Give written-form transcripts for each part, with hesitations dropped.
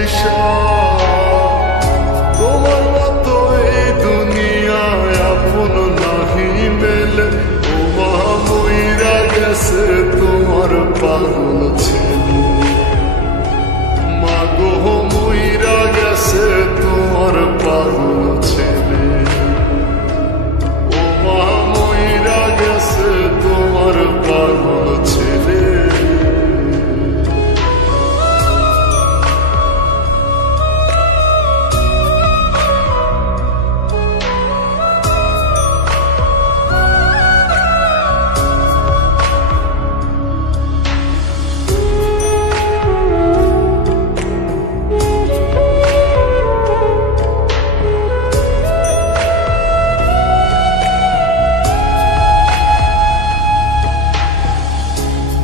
দিশা। তোমার মতো এই দুনিয়ায় আপন নাহি মেলে, ও মা মইরা গেছে তোমার পাগল ছেলে। মাগো মইরা গেছে তোমার পাগল ছেলে, ও মা মইরা গেছে তোমার পাগল ছেলে।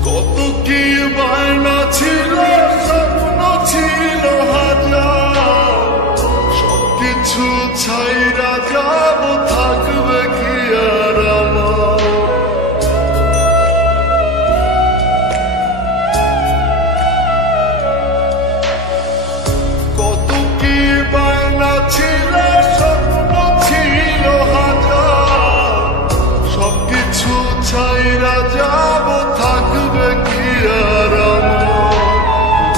কত কি বায়না ছিল, স্বপ্ন ছিল হাজার, সবকিছু ছাইরা যাব, থাকবে কি আর আমার। কত কি বায়না ছিল, স্বপ্ন ছিল হাজার, সবকিছু ছাইরা যাব, থাকবে কি আর আমার।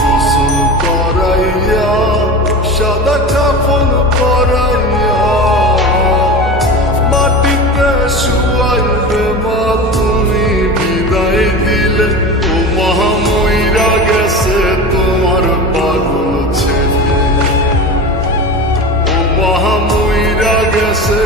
গোসল করাইয়া সাদা কাফন পরাইয়া মাটিতে শুয়াইবে মা তুমি বিদায় দিলে, ও মা মইরা গেছে তোমার পাগল ছেলে, ও মা মইরা গেছে